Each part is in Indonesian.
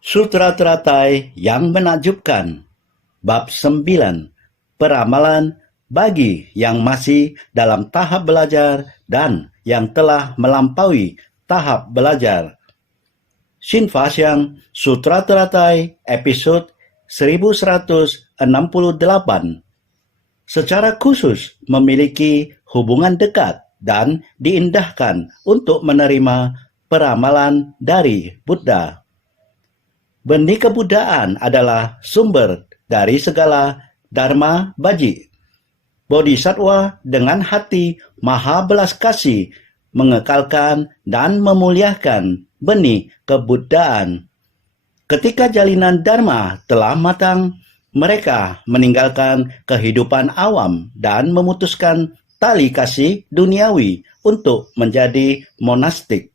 Sutra teratai yang menakjubkan. Bab 9. Peramalan bagi yang masih dalam tahap belajar dan yang telah melampaui tahap belajar. Shin Fasyang Sutra Teratai episode 1168 secara khusus memiliki hubungan dekat dan diindahkan untuk menerima peramalan dari Buddha. Benih kebudayaan adalah sumber dari segala dharma baji. Bodhisattva dengan hati maha belas kasih mengekalkan dan memuliakan benih kebudayaan. Ketika jalinan dharma telah matang, mereka meninggalkan kehidupan awam dan memutuskan tali kasih duniawi untuk menjadi monastik.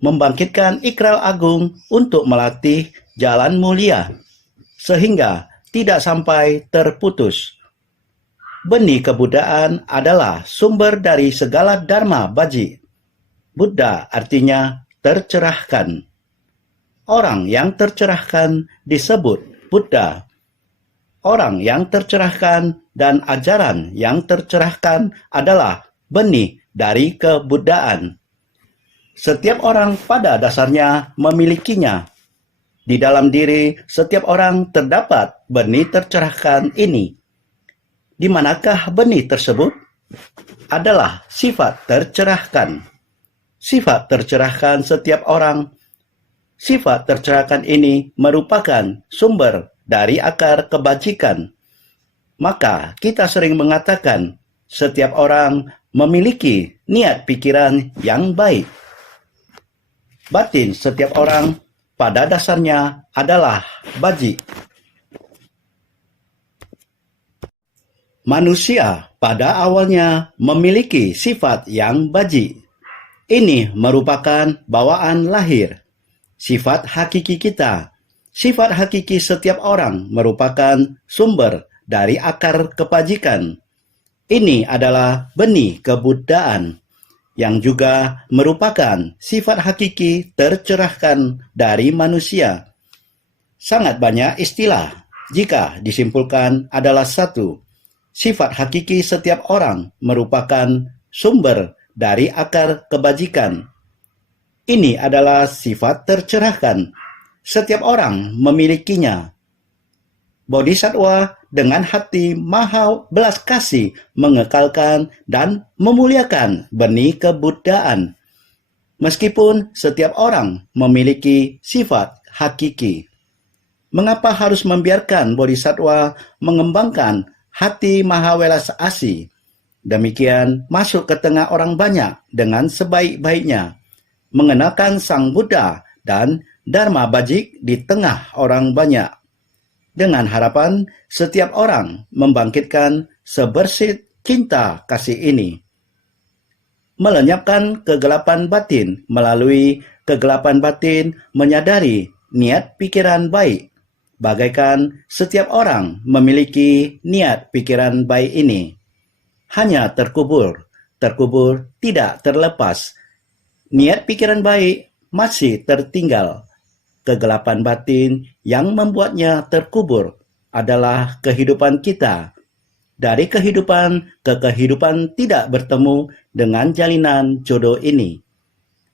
Membangkitkan ikrar agung untuk melatih jalan mulia, sehingga tidak sampai terputus. Benih kebudayaan adalah sumber dari segala dharma baji. Buddha artinya tercerahkan. Orang yang tercerahkan disebut Buddha. Orang yang tercerahkan dan ajaran yang tercerahkan adalah benih dari kebudayaan. Setiap orang pada dasarnya memilikinya. Di dalam diri setiap orang terdapat benih tercerahkan ini. Di manakah benih tersebut? Adalah sifat tercerahkan. Sifat tercerahkan setiap orang. Sifat tercerahkan ini merupakan sumber dari akar kebajikan. Maka kita sering mengatakan setiap orang memiliki niat pikiran yang baik. Batin setiap orang pada dasarnya adalah baji. Manusia pada awalnya memiliki sifat yang baji. Ini merupakan bawaan lahir, sifat hakiki kita. Sifat hakiki setiap orang merupakan sumber dari akar kebajikan. Ini adalah benih kebudayaan, yang juga merupakan sifat hakiki tercerahkan dari manusia. Sangat banyak istilah jika disimpulkan adalah satu. Sifat hakiki setiap orang merupakan sumber dari akar kebajikan. Ini adalah sifat tercerahkan. Setiap orang memilikinya. Bodhisattva dengan hati maha belas kasih mengekalkan dan memuliakan benih kebudayaan. Meskipun setiap orang memiliki sifat hakiki. Mengapa harus membiarkan Bodhisattva mengembangkan hati maha belas asih? Demikian masuk ke tengah orang banyak dengan sebaik-baiknya. Mengenalkan Sang Buddha dan Dharma Bajik di tengah orang banyak. Dengan harapan setiap orang membangkitkan sebersih cinta kasih ini. Melenyapkan kegelapan batin melalui kegelapan batin menyadari niat pikiran baik. Bagaikan setiap orang memiliki niat pikiran baik ini. Hanya terkubur tidak terlepas. Niat pikiran baik masih tertinggal. Kegelapan batin yang membuatnya terkubur adalah kehidupan kita. Dari kehidupan ke kehidupan tidak bertemu dengan jalinan jodoh ini.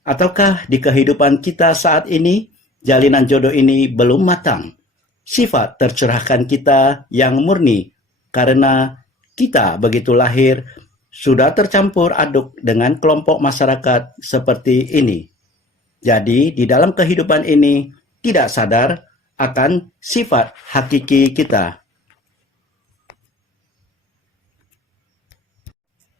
Ataukah di kehidupan kita saat ini, jalinan jodoh ini belum matang? Sifat tercerahkan kita yang murni, karena kita begitu lahir, sudah tercampur aduk dengan kelompok masyarakat seperti ini. Jadi di dalam kehidupan ini tidak sadar akan sifat hakiki kita.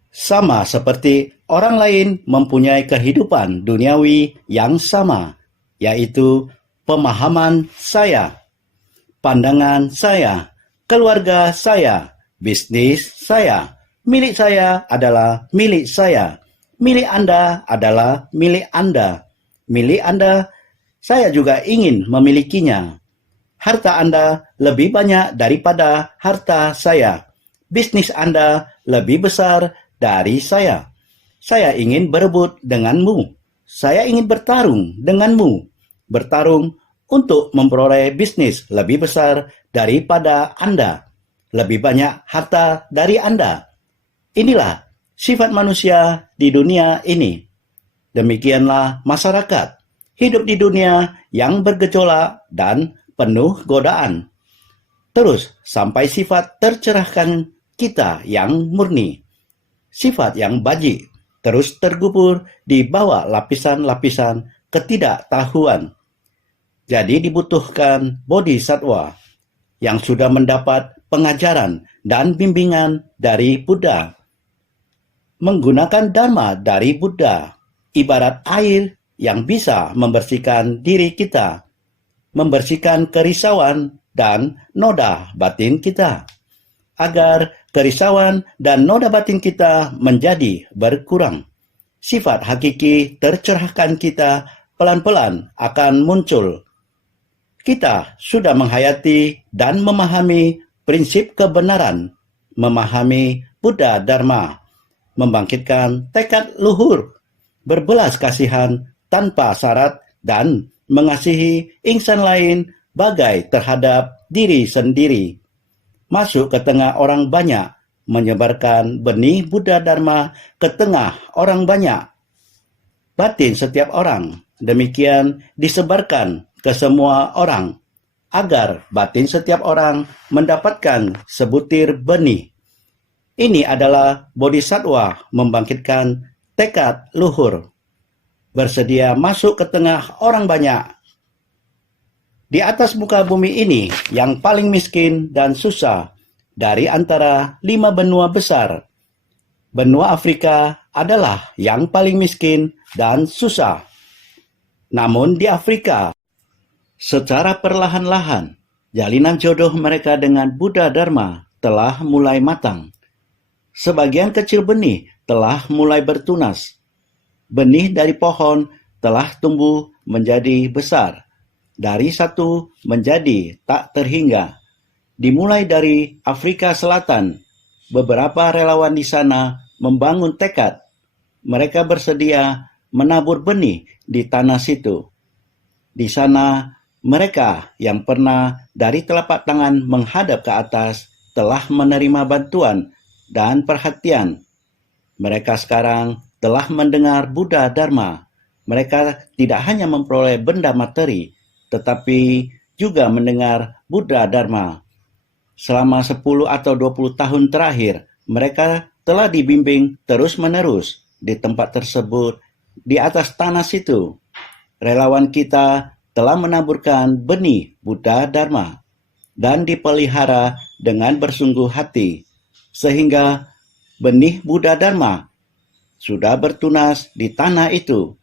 Sama seperti orang lain mempunyai kehidupan duniawi yang sama, yaitu pemahaman saya, pandangan saya, keluarga saya, bisnis saya. Milik saya adalah milik saya. Milik Anda adalah milik Anda. Milik Anda, saya juga ingin memilikinya. Harta Anda lebih banyak daripada harta saya. Bisnis Anda lebih besar dari saya. Saya ingin berebut denganmu. Saya ingin bertarung denganmu. Bertarung untuk memperoleh bisnis lebih besar daripada Anda, lebih banyak harta dari Anda. Inilah sifat manusia di dunia ini. Demikianlah masyarakat hidup di dunia yang bergejolak dan penuh godaan. Terus sampai sifat tercerahkan kita yang murni. Sifat yang bajik terus tergubur di bawah lapisan-lapisan ketidaktahuan. Jadi dibutuhkan bodhisattva yang sudah mendapat pengajaran dan bimbingan dari Buddha. Menggunakan dharma dari Buddha, ibarat air yang bisa membersihkan diri kita, membersihkan kerisauan dan noda batin kita, agar kerisauan dan noda batin kita menjadi berkurang. Sifat hakiki tercerahkan kita pelan-pelan akan muncul. Kita sudah menghayati dan memahami prinsip kebenaran, memahami Buddha Dharma, membangkitkan tekad luhur, berbelas kasihan tanpa syarat dan mengasihi insan lain bagai terhadap diri sendiri. Masuk ke tengah orang banyak, menyebarkan benih Buddha Dharma ke tengah orang banyak. Batin setiap orang demikian disebarkan ke semua orang, agar batin setiap orang mendapatkan sebutir benih. Ini adalah bodhisattva membangkitkan tekad luhur, bersedia masuk ke tengah orang banyak. Di atas muka bumi ini yang paling miskin dan susah dari antara 5 benua besar, benua Afrika adalah yang paling miskin dan susah. Namun di Afrika, secara perlahan-lahan, jalinan jodoh mereka dengan Buddha Dharma telah mulai matang. Sebagian kecil benih telah mulai bertunas. Benih dari pohon telah tumbuh menjadi besar, dari satu menjadi tak terhingga. Dimulai dari Afrika Selatan, beberapa relawan di sana membangun tekad. Mereka bersedia menabur benih di tanah situ. Di sana, mereka yang pernah dari telapak tangan menghadap ke atas telah menerima bantuan dan perhatian. Mereka sekarang telah mendengar Buddha Dharma. Mereka tidak hanya memperoleh benda materi, tetapi juga mendengar Buddha Dharma. Selama 10 atau 20 tahun terakhir, mereka telah dibimbing terus-menerus di tempat tersebut, di atas tanah situ. Relawan kita telah menaburkan benih Buddha Dharma dan dipelihara dengan bersungguh hati, sehingga benih Buddha Dharma sudah bertunas di tanah itu,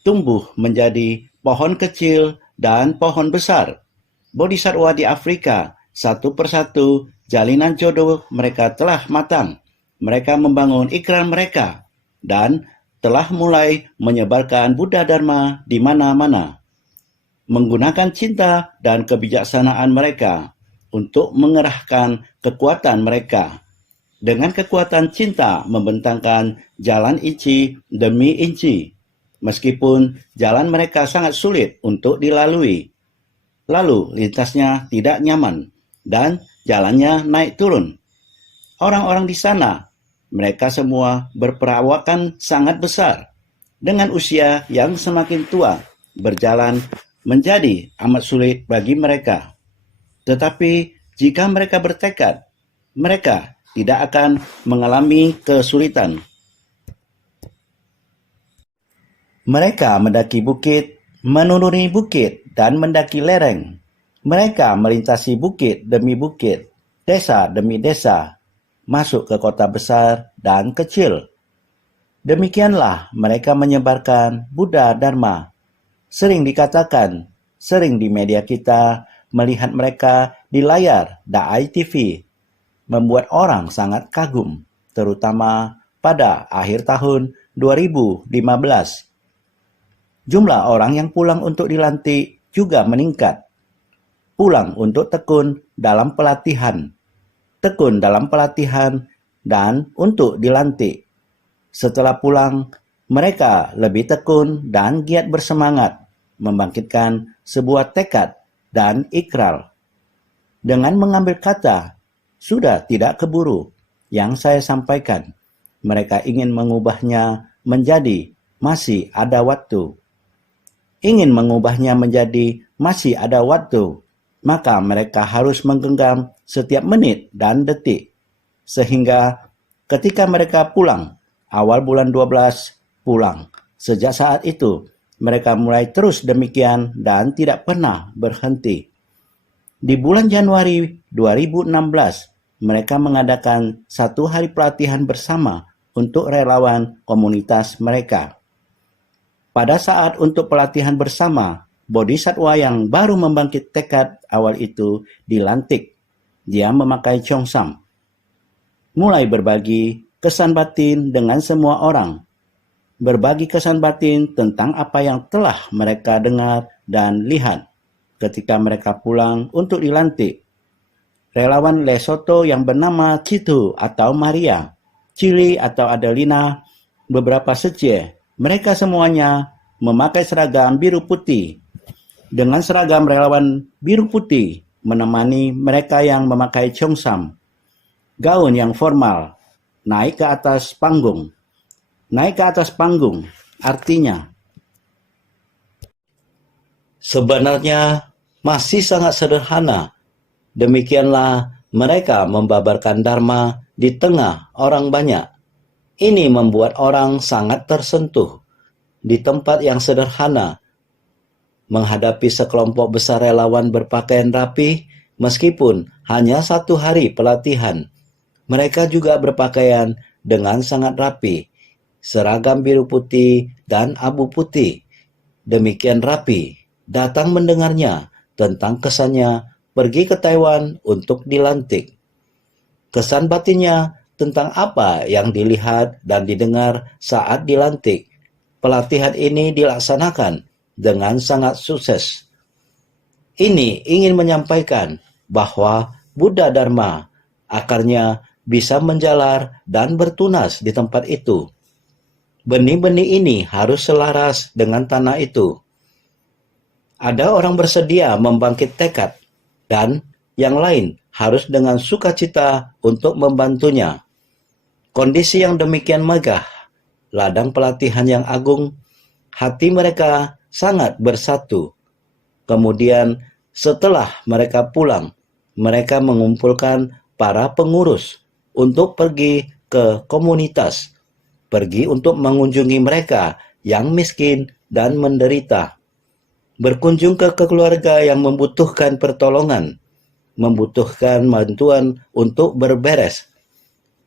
tumbuh menjadi pohon kecil dan pohon besar. Bodhisattva di Afrika, satu persatu jalinan jodoh mereka telah matang. Mereka membangun ikrar mereka dan telah mulai menyebarkan Buddha Dharma di mana-mana. Menggunakan cinta dan kebijaksanaan mereka untuk mengerahkan kekuatan mereka. Dengan kekuatan cinta membentangkan jalan inci demi inci, meskipun jalan mereka sangat sulit untuk dilalui. Lalu lintasnya tidak nyaman dan jalannya naik turun. Orang-orang di sana, mereka semua berperawakan sangat besar. Dengan usia yang semakin tua, berjalan menjadi amat sulit bagi mereka. Tetapi jika mereka bertekad, mereka tidak akan mengalami kesulitan. Mereka mendaki bukit, menuruni bukit, dan mendaki lereng. Mereka melintasi bukit demi bukit, desa demi desa, masuk ke kota besar dan kecil. Demikianlah mereka menyebarkan Buddha Dharma. Sering dikatakan, sering di media kita melihat mereka di layar Dai TV, membuat orang sangat kagum, terutama pada akhir tahun 2015. Jumlah orang yang pulang untuk dilantik juga meningkat. Pulang untuk tekun dalam pelatihan, dan untuk dilantik. Setelah pulang, mereka lebih tekun dan giat bersemangat, membangkitkan sebuah tekad dan ikrar. Dengan mengambil kata, sudah tidak keburu, yang saya sampaikan. Mereka ingin mengubahnya menjadi masih ada waktu. Ingin mengubahnya menjadi masih ada waktu, maka mereka harus menggenggam setiap menit dan detik. Sehingga ketika mereka pulang, awal bulan 12 pulang. Sejak saat itu, mereka mulai terus demikian dan tidak pernah berhenti. Di bulan Januari 2016, mereka mengadakan satu hari pelatihan bersama untuk relawan komunitas mereka. Pada saat untuk pelatihan bersama, bodhisatwa yang baru membangkit tekad awal itu dilantik. Dia memakai Cheongsam. Mulai berbagi kesan batin dengan semua orang. Berbagi kesan batin tentang apa yang telah mereka dengar dan lihat ketika mereka pulang untuk dilantik. Relawan Lesotho yang bernama Citu atau Maria, Chili atau Adelina, beberapa Seceh, mereka semuanya memakai seragam biru putih. Dengan seragam relawan biru putih menemani mereka yang memakai Cheongsam. Gaun yang formal, naik ke atas panggung. Naik ke atas panggung artinya sebenarnya masih sangat sederhana. Demikianlah mereka membabarkan Dharma di tengah orang banyak. Ini membuat orang sangat tersentuh. Di tempat yang sederhana, menghadapi sekelompok besar relawan berpakaian rapi, meskipun hanya satu hari pelatihan, mereka juga berpakaian dengan sangat rapi, seragam biru putih dan abu putih. Demikian rapi, datang mendengarnya tentang kesannya pergi ke Taiwan untuk dilantik. Kesan batinnya tentang apa yang dilihat dan didengar saat dilantik. Pelatihan ini dilaksanakan dengan sangat sukses. Ini ingin menyampaikan bahwa Buddha Dharma akarnya bisa menjalar dan bertunas di tempat itu. Benih-benih ini harus selaras dengan tanah itu. Ada orang bersedia membangkit tekad, dan yang lain harus dengan sukacita untuk membantunya. Kondisi yang demikian megah, ladang pelatihan yang agung, hati mereka sangat bersatu. Kemudian setelah mereka pulang, mereka mengumpulkan para pengurus untuk pergi ke komunitas, pergi untuk mengunjungi mereka yang miskin dan menderita, berkunjung ke keluarga yang membutuhkan pertolongan, membutuhkan bantuan untuk berberes.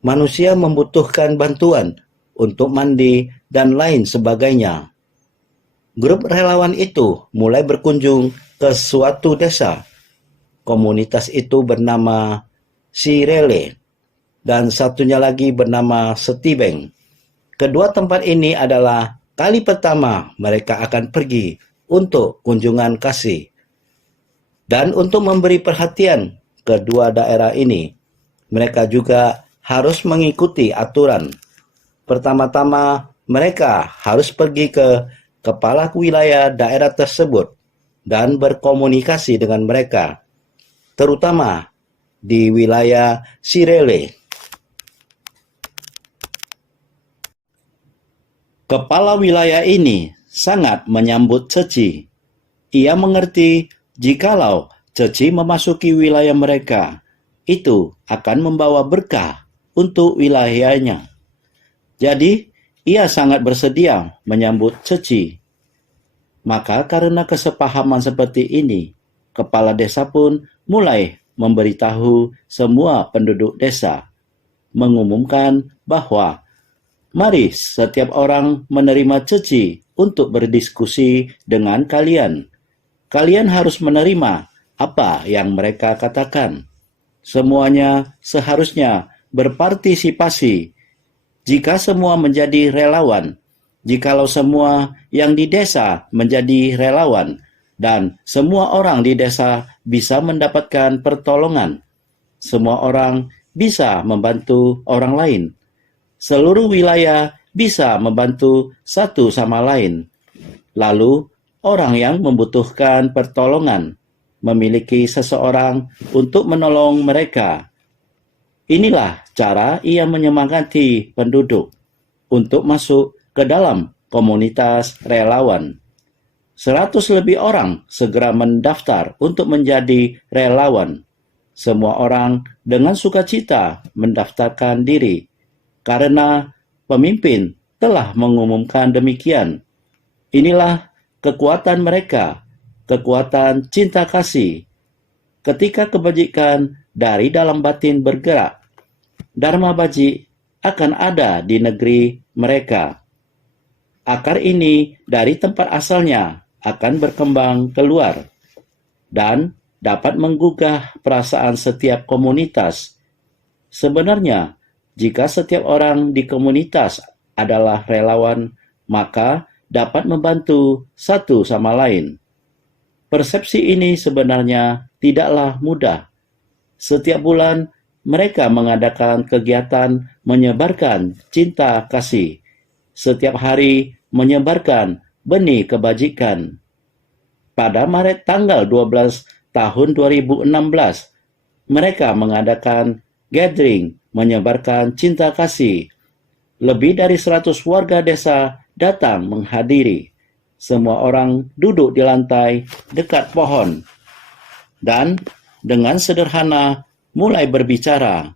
Manusia membutuhkan bantuan untuk mandi dan lain sebagainya. Grup relawan itu mulai berkunjung ke suatu desa. Komunitas itu bernama Sirele dan satunya lagi bernama Setibeng. Kedua tempat ini adalah kali pertama mereka akan pergi untuk kunjungan kasih. Dan untuk memberi perhatian kedua daerah ini, mereka juga harus mengikuti aturan. Pertama-tama, mereka harus pergi ke kepala wilayah daerah tersebut dan berkomunikasi dengan mereka, terutama di wilayah Sirele. Kepala wilayah ini sangat menyambut Ceci. Ia mengerti jikalau Ceci memasuki wilayah mereka, itu akan membawa berkah untuk wilayahnya. Jadi, ia sangat bersedia menyambut Ceci. Maka karena kesepahaman seperti ini, kepala desa pun mulai memberitahu semua penduduk desa, mengumumkan bahwa mari setiap orang menerima Ceci untuk berdiskusi dengan kalian. Kalian harus menerima apa yang mereka katakan. Semuanya seharusnya berpartisipasi. Jika semua menjadi relawan, jikalau semua yang di desa menjadi relawan, dan semua orang di desa bisa mendapatkan pertolongan, semua orang bisa membantu orang lain. Seluruh wilayah bisa membantu satu sama lain. Lalu, orang yang membutuhkan pertolongan, memiliki seseorang untuk menolong mereka. Inilah cara ia menyemangati penduduk untuk masuk ke dalam komunitas relawan. 100 lebih orang segera mendaftar untuk menjadi relawan. Semua orang dengan sukacita mendaftarkan diri karena pemimpin telah mengumumkan demikian. Inilah kekuatan mereka, kekuatan cinta kasih. Ketika kebajikan dari dalam batin bergerak, Dharma Baji akan ada di negeri mereka. Akar ini dari tempat asalnya akan berkembang keluar dan dapat menggugah perasaan setiap komunitas. Sebenarnya, jika setiap orang di komunitas adalah relawan, maka dapat membantu satu sama lain. Persepsi ini sebenarnya tidaklah mudah. Setiap bulan, mereka mengadakan kegiatan menyebarkan cinta kasih. Setiap hari menyebarkan benih kebajikan. Pada Maret tanggal 12 tahun 2016, mereka mengadakan gathering menyebarkan cinta kasih. Lebih dari 100 warga desa datang menghadiri. Semua orang duduk di lantai dekat pohon dan dengan sederhana mulai berbicara.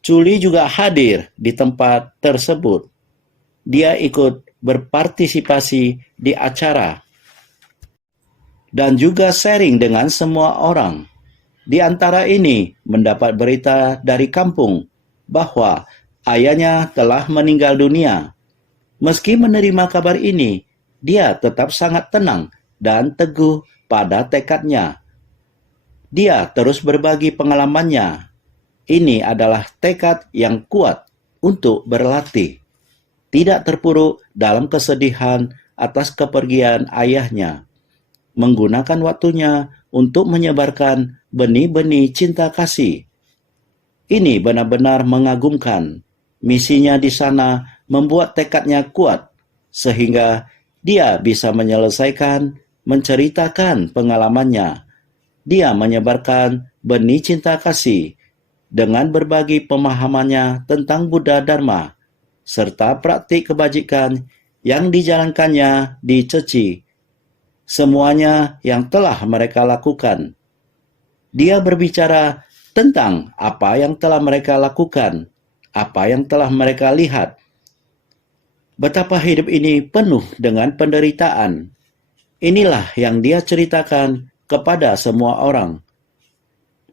Chuli juga hadir di tempat tersebut. Dia ikut berpartisipasi di acara dan juga sharing dengan semua orang. Di antara ini mendapat berita dari kampung bahwa ayahnya telah meninggal dunia. Meski menerima kabar ini, dia tetap sangat tenang dan teguh pada tekadnya. Dia terus berbagi pengalamannya. Ini adalah tekad yang kuat untuk berlatih. Tidak terpuruk dalam kesedihan atas kepergian ayahnya. Menggunakan waktunya untuk menyebarkan benih-benih cinta kasih. Ini benar-benar mengagumkan. Misinya di sana membuat tekadnya kuat, sehingga dia bisa menyelesaikan, menceritakan pengalamannya. Dia menyebarkan benih cinta kasih dengan berbagi pemahamannya tentang Buddha Dharma, serta praktik kebajikan yang dijalankannya di Ceci. Semuanya yang telah mereka lakukan. Dia berbicara tentang apa yang telah mereka lakukan, apa yang telah mereka lihat. Betapa hidup ini penuh dengan penderitaan. Inilah yang dia ceritakan kepada semua orang.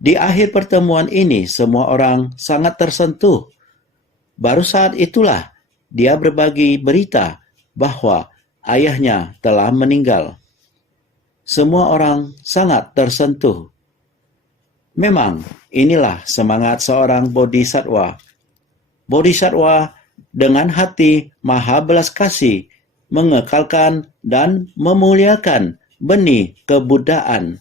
Di akhir pertemuan ini, semua orang sangat tersentuh. Baru saat itulah dia berbagi berita bahwa ayahnya telah meninggal. Semua orang sangat tersentuh. Memang inilah semangat seorang bodhisattva. Bodhisattva dengan hati maha belas kasih mengekalkan dan memuliakan benih kebuddhaan.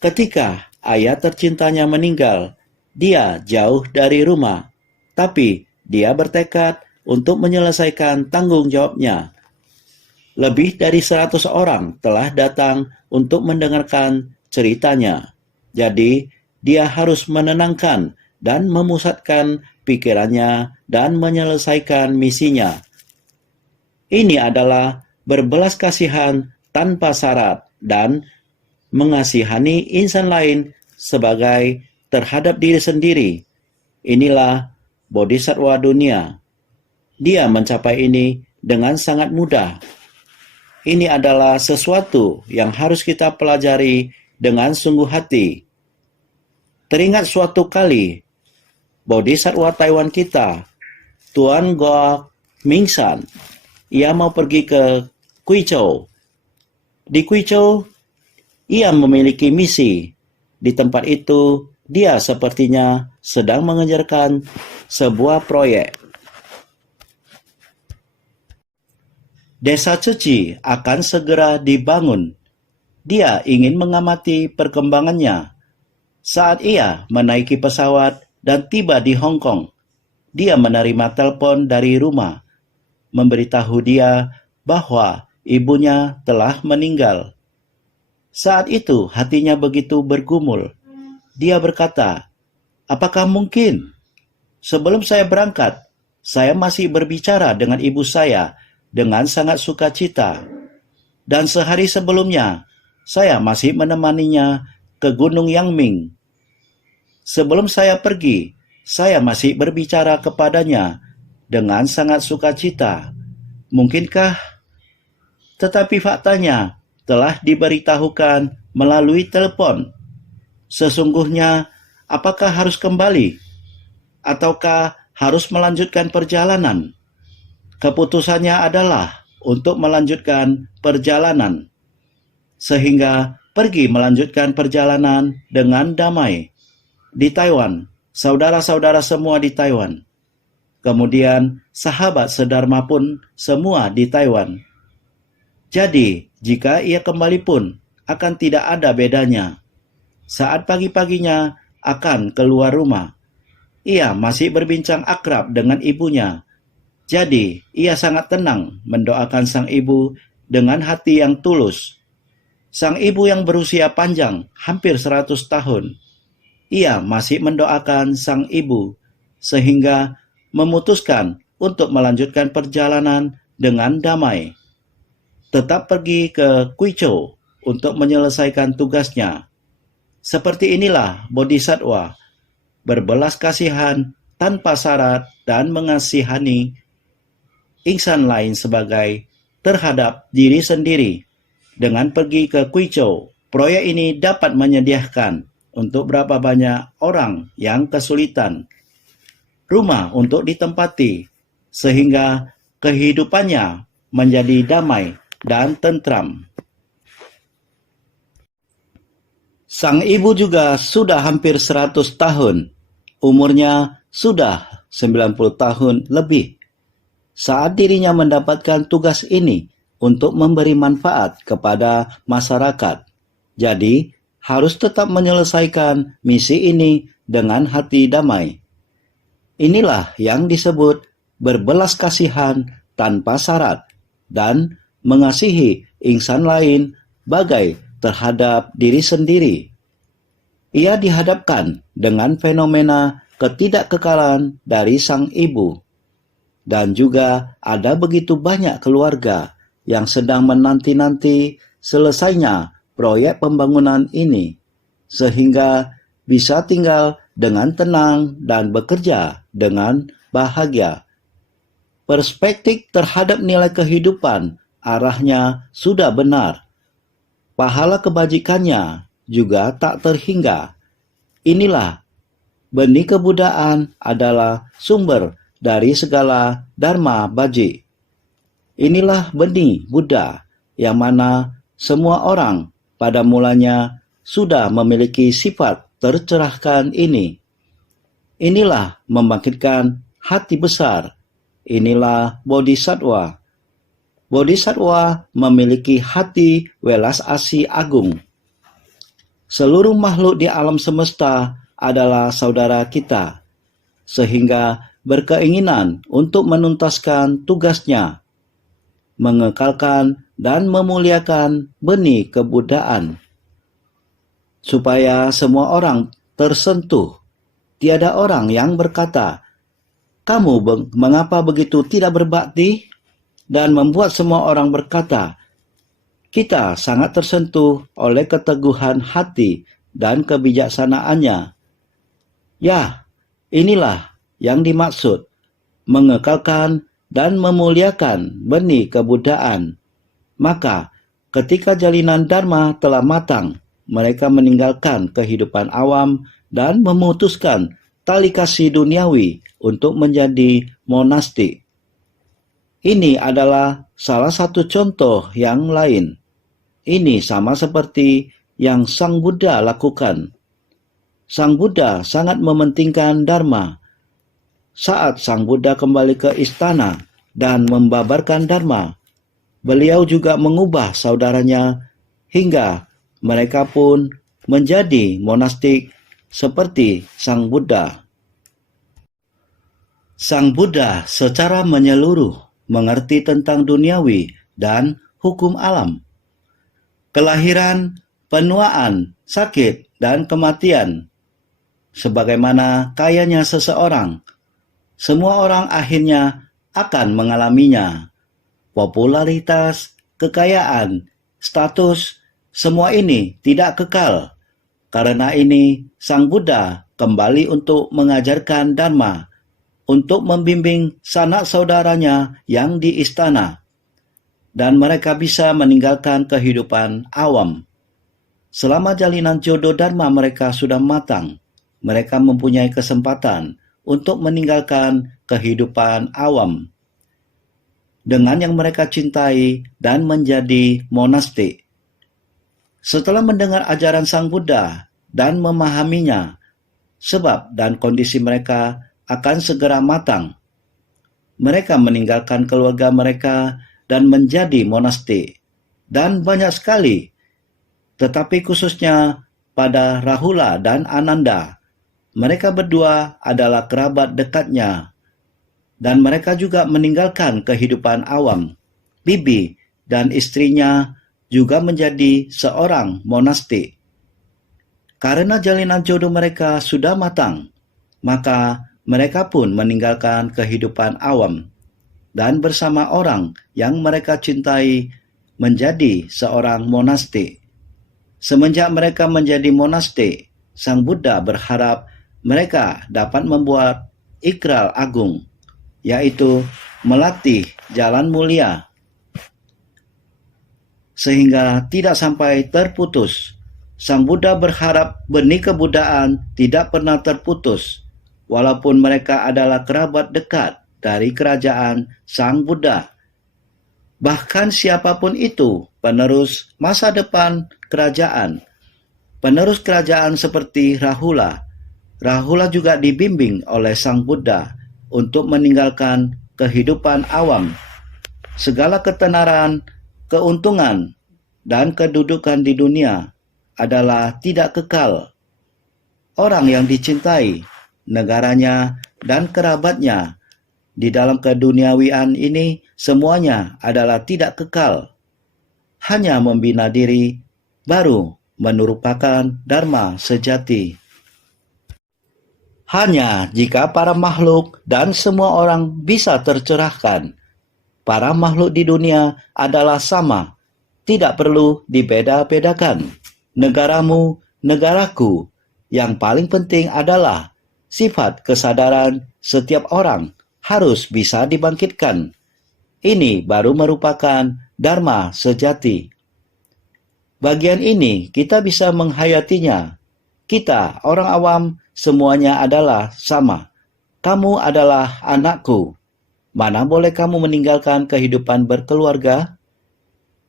Ketika ayah tercintanya meninggal, dia jauh dari rumah, tapi dia bertekad untuk menyelesaikan tanggung jawabnya. Lebih dari 100 orang telah datang untuk mendengarkan ceritanya. Jadi, dia harus menenangkan dan memusatkan pikirannya dan menyelesaikan misinya. Ini adalah berbelas kasihan tanpa syarat dan mengasihani insan lain sebagai terhadap diri sendiri. Inilah bodhisattva dunia. Dia mencapai ini dengan sangat mudah. Ini adalah sesuatu yang harus kita pelajari dengan sungguh hati. Teringat suatu kali, bodhisattva Taiwan kita, Tuan Goa Mingsan, ia mau pergi ke Guizhou. Di Guizhou, ia memiliki misi. Di tempat itu, dia sepertinya sedang mengerjakan sebuah proyek. Desa Ceci akan segera dibangun. Dia ingin mengamati perkembangannya. Saat ia menaiki pesawat dan tiba di Hong Kong, dia menerima telepon dari rumah, memberitahu dia bahwa ibunya telah meninggal. Saat itu hatinya begitu bergumul. Dia berkata, "Apakah mungkin? Sebelum saya berangkat, saya masih berbicara dengan ibu saya dengan sangat sukacita. Dan sehari sebelumnya, saya masih menemaninya ke Gunung Yangming. Sebelum saya pergi, saya masih berbicara kepadanya dengan sangat sukacita. Mungkinkah?" Tetapi faktanya telah diberitahukan melalui telepon. Sesungguhnya, apakah harus kembali? Ataukah harus melanjutkan perjalanan? Keputusannya adalah untuk melanjutkan perjalanan. Sehingga pergi melanjutkan perjalanan dengan damai. Di Taiwan, saudara-saudara semua di Taiwan. Kemudian sahabat sedharma pun semua di Taiwan. Jadi, jika ia kembali pun akan tidak ada bedanya. Saat pagi-paginya akan keluar rumah, ia masih berbincang akrab dengan ibunya. Jadi, ia sangat tenang mendoakan sang ibu dengan hati yang tulus. Sang ibu yang berusia panjang, hampir 100 tahun. Ia masih mendoakan sang ibu, sehingga memutuskan untuk melanjutkan perjalanan dengan damai. Tetap pergi ke Guizhou untuk menyelesaikan tugasnya. Seperti inilah Bodhisattva, berbelas kasihan tanpa syarat dan mengasihani insan lain sebagai terhadap diri sendiri. Dengan pergi ke Guizhou, proyek ini dapat menyediakan untuk berapa banyak orang yang kesulitan rumah untuk ditempati, sehingga kehidupannya menjadi damai dan tentram. Sang ibu juga sudah hampir 100 tahun. Umurnya sudah 90 tahun lebih. Saat dirinya mendapatkan tugas ini untuk memberi manfaat kepada masyarakat. Jadi, harus tetap menyelesaikan misi ini dengan hati damai. Inilah yang disebut berbelas kasihan tanpa syarat dan mengasihi insan lain bagai terhadap diri sendiri. Ia dihadapkan dengan fenomena ketidakkekalan dari sang ibu. Dan juga ada begitu banyak keluarga yang sedang menanti-nanti selesainya proyek pembangunan ini, sehingga bisa tinggal dengan tenang dan bekerja dengan bahagia. Perspektif terhadap nilai kehidupan arahnya sudah benar. Pahala kebajikannya juga tak terhingga. Inilah benih kebudayaan adalah sumber dari segala dharma baji. Inilah benih Buddha yang mana semua orang pada mulanya sudah memiliki sifat tercerahkan ini. Inilah membangkitkan hati besar. Inilah Bodhisattva. Bodhisattva memiliki hati welas asih agung. Seluruh makhluk di alam semesta adalah saudara kita, sehingga berkeinginan untuk menuntaskan tugasnya, mengekalkan dan memuliakan benih kebudayaan, supaya semua orang tersentuh. Tiada orang yang berkata, "Kamu mengapa begitu tidak berbakti?" Dan membuat semua orang berkata, "Kita sangat tersentuh oleh keteguhan hati dan kebijaksanaannya." Ya, inilah yang dimaksud, mengekalkan dan memuliakan benih kebudayaan. Maka, ketika jalinan Dharma telah matang, mereka meninggalkan kehidupan awam dan memutuskan tali kasih duniawi untuk menjadi monastik. Ini adalah salah satu contoh yang lain. Ini sama seperti yang Sang Buddha lakukan. Sang Buddha sangat mementingkan Dharma. Saat Sang Buddha kembali ke istana dan membabarkan Dharma, beliau juga mengubah saudaranya hingga mereka pun menjadi monastik seperti Sang Buddha. Sang Buddha secara menyeluruh mengerti tentang duniawi dan hukum alam. Kelahiran, penuaan, sakit, dan kematian. Sebagaimana kayanya seseorang, semua orang akhirnya akan mengalaminya. Popularitas, kekayaan, status, semua ini tidak kekal. Karena ini, Sang Buddha kembali untuk mengajarkan Dharma, untuk membimbing sanak saudaranya yang di istana, dan mereka bisa meninggalkan kehidupan awam. Selama jalinan jodoh Dharma mereka sudah matang, mereka mempunyai kesempatan untuk meninggalkan kehidupan awam dengan yang mereka cintai dan menjadi monastik. Setelah mendengar ajaran Sang Buddha dan memahaminya, sebab dan kondisi mereka akan segera matang. Mereka meninggalkan keluarga mereka dan menjadi monastik, dan banyak sekali, tetapi khususnya pada Rahula dan Ananda. Mereka berdua adalah kerabat dekatnya, dan mereka juga meninggalkan kehidupan awam. Bibi dan istrinya juga menjadi seorang monastik. Karena jalinan jodoh mereka sudah matang, maka mereka pun meninggalkan kehidupan awam dan bersama orang yang mereka cintai menjadi seorang monastik. Semenjak mereka menjadi monastik, Sang Buddha berharap mereka dapat membuat ikrar agung, yaitu melatih jalan mulia, sehingga tidak sampai terputus. Sang Buddha berharap benih kebudayaan tidak pernah terputus, walaupun mereka adalah kerabat dekat dari kerajaan Sang Buddha. Bahkan siapapun itu, penerus masa depan kerajaan, penerus kerajaan seperti Rahula. Rahula juga dibimbing oleh Sang Buddha untuk meninggalkan kehidupan awam. Segala ketenaran, keuntungan, dan kedudukan di dunia adalah tidak kekal. Orang yang dicintai, negaranya, dan kerabatnya di dalam keduniawian ini semuanya adalah tidak kekal. Hanya membina diri baru merupakan Dharma sejati. Hanya jika para makhluk dan semua orang bisa tercerahkan, para makhluk di dunia adalah sama, tidak perlu dibeda-bedakan. Negaramu, negaraku, yang paling penting adalah sifat kesadaran setiap orang harus bisa dibangkitkan. Ini baru merupakan Dharma sejati. Bagian ini kita bisa menghayatinya. Kita, orang awam, semuanya adalah sama. Kamu adalah anakku. Mana boleh kamu meninggalkan kehidupan berkeluarga?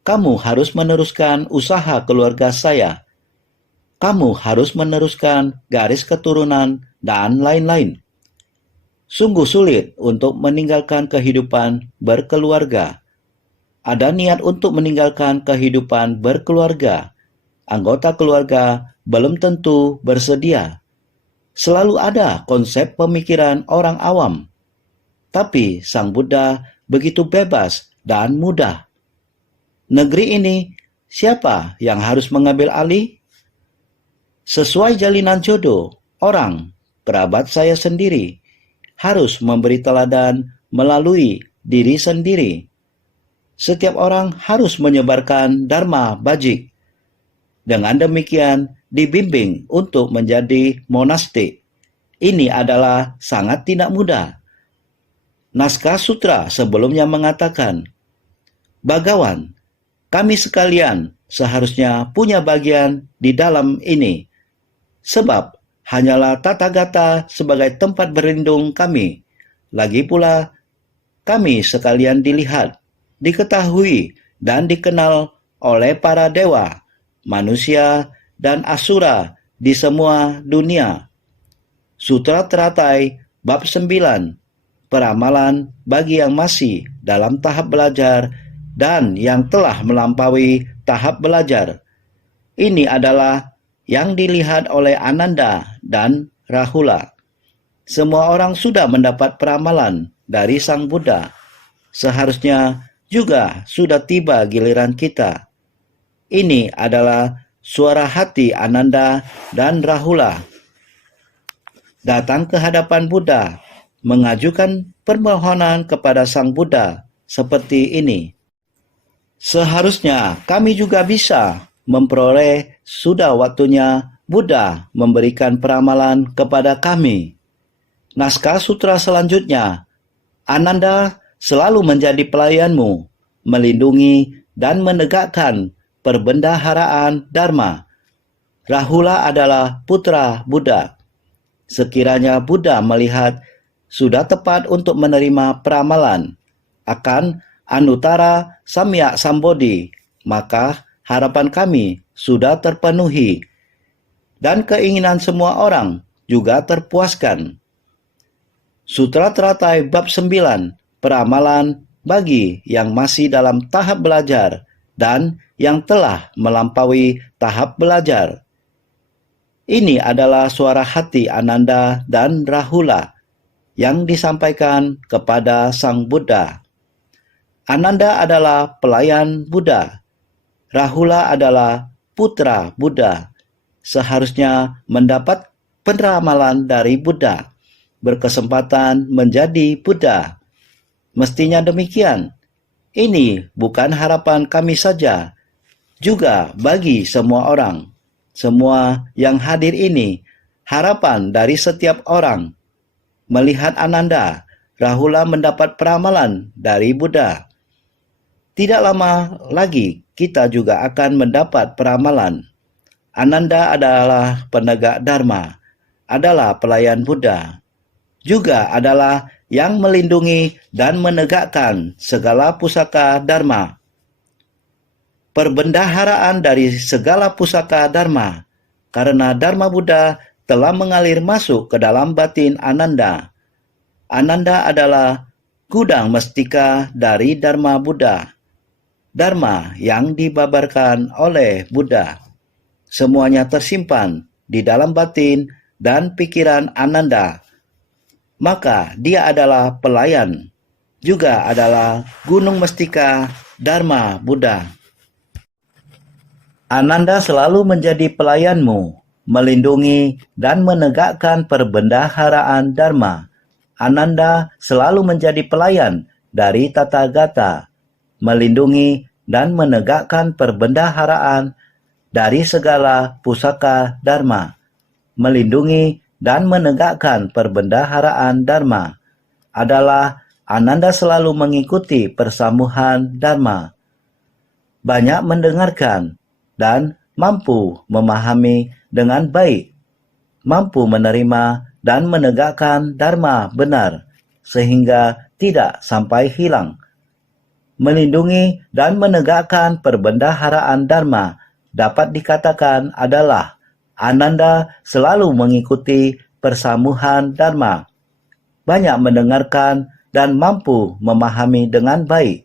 Kamu harus meneruskan usaha keluarga saya. Kamu harus meneruskan garis keturunan dan lain-lain. Sungguh sulit untuk meninggalkan kehidupan berkeluarga. Ada niat untuk meninggalkan kehidupan berkeluarga. Anggota keluarga belum tentu bersedia. Selalu ada konsep pemikiran orang awam. Tapi Sang Buddha begitu bebas dan mudah. Negeri ini, siapa yang harus mengambil alih? Sesuai jalinan jodoh, orang, kerabat saya sendiri, harus memberi teladan melalui diri sendiri. Setiap orang harus menyebarkan Dharma bajik. Dengan demikian, dibimbing untuk menjadi monastik. Ini adalah sangat tidak mudah. Naskah sutra sebelumnya mengatakan, Bagawan, kami sekalian seharusnya punya bagian di dalam ini, sebab hanyalah Tathagata sebagai tempat berlindung kami. Lagi pula, kami sekalian dilihat, diketahui, dan dikenal oleh para dewa, manusia, dan asura di semua dunia. Sutra Teratai Bab 9, Peramalan bagi yang masih dalam tahap belajar dan yang telah melampaui tahap belajar. Ini adalah yang dilihat oleh Ananda dan Rahula. Semua orang sudah mendapat peramalan dari Sang Buddha. Seharusnya juga sudah tiba giliran kita. Ini adalah suara hati Ananda dan Rahula. Datang ke hadapan Buddha, mengajukan permohonan kepada Sang Buddha seperti ini. Seharusnya kami juga bisa memperoleh, sudah waktunya Buddha memberikan peramalan kepada kami. Naskah sutra selanjutnya, Ananda selalu menjadi pelayanmu, melindungi dan menegakkan perbendaharaan Dharma. Rahula adalah putra Buddha. Sekiranya Buddha melihat sudah tepat untuk menerima peramalan akan Anuttara Samyak Sambodhi, maka harapan kami sudah terpenuhi dan keinginan semua orang juga terpuaskan. Sutra Teratai Bab 9, peramalan bagi yang masih dalam tahap belajar dan yang telah melampaui tahap belajar. Ini adalah suara hati Ananda dan Rahula yang disampaikan kepada Sang Buddha. Ananda adalah pelayan Buddha. Rahula adalah putra Buddha. Seharusnya mendapat peramalan dari Buddha, berkesempatan menjadi Buddha. Mestinya demikian. Ini bukan harapan kami saja, juga bagi semua orang. Semua yang hadir ini, harapan dari setiap orang. Melihat Ananda, Rahula mendapat peramalan dari Buddha. Tidak lama lagi kita juga akan mendapat peramalan. Ananda adalah penegak Dharma, adalah pelayan Buddha, juga adalah yang melindungi dan menegakkan segala pusaka Dharma. Perbendaharaan dari segala pusaka Dharma, karena Dharma Buddha telah mengalir masuk ke dalam batin Ananda. Ananda adalah gudang mestika dari Dharma Buddha, Dharma yang dibabarkan oleh Buddha. Semuanya tersimpan di dalam batin dan pikiran Ananda. Maka dia adalah pelayan, juga adalah gunung mestika Dharma Buddha. Ananda selalu menjadi pelayanmu, melindungi dan menegakkan perbendaharaan Dharma. Ananda selalu menjadi pelayan dari Tathagata, melindungi dan menegakkan perbendaharaan dari segala pusaka Dharma, melindungi dan menegakkan perbendaharaan Dharma. Adalah Ananda selalu mengikuti persamuhan Dharma, banyak mendengarkan dan mampu memahami dengan baik, mampu menerima dan menegakkan Dharma benar, sehingga tidak sampai hilang. Melindungi dan menegakkan perbendaharaan Dharma dapat dikatakan adalah Ananda selalu mengikuti persamuhan Dharma, banyak mendengarkan dan mampu memahami dengan baik.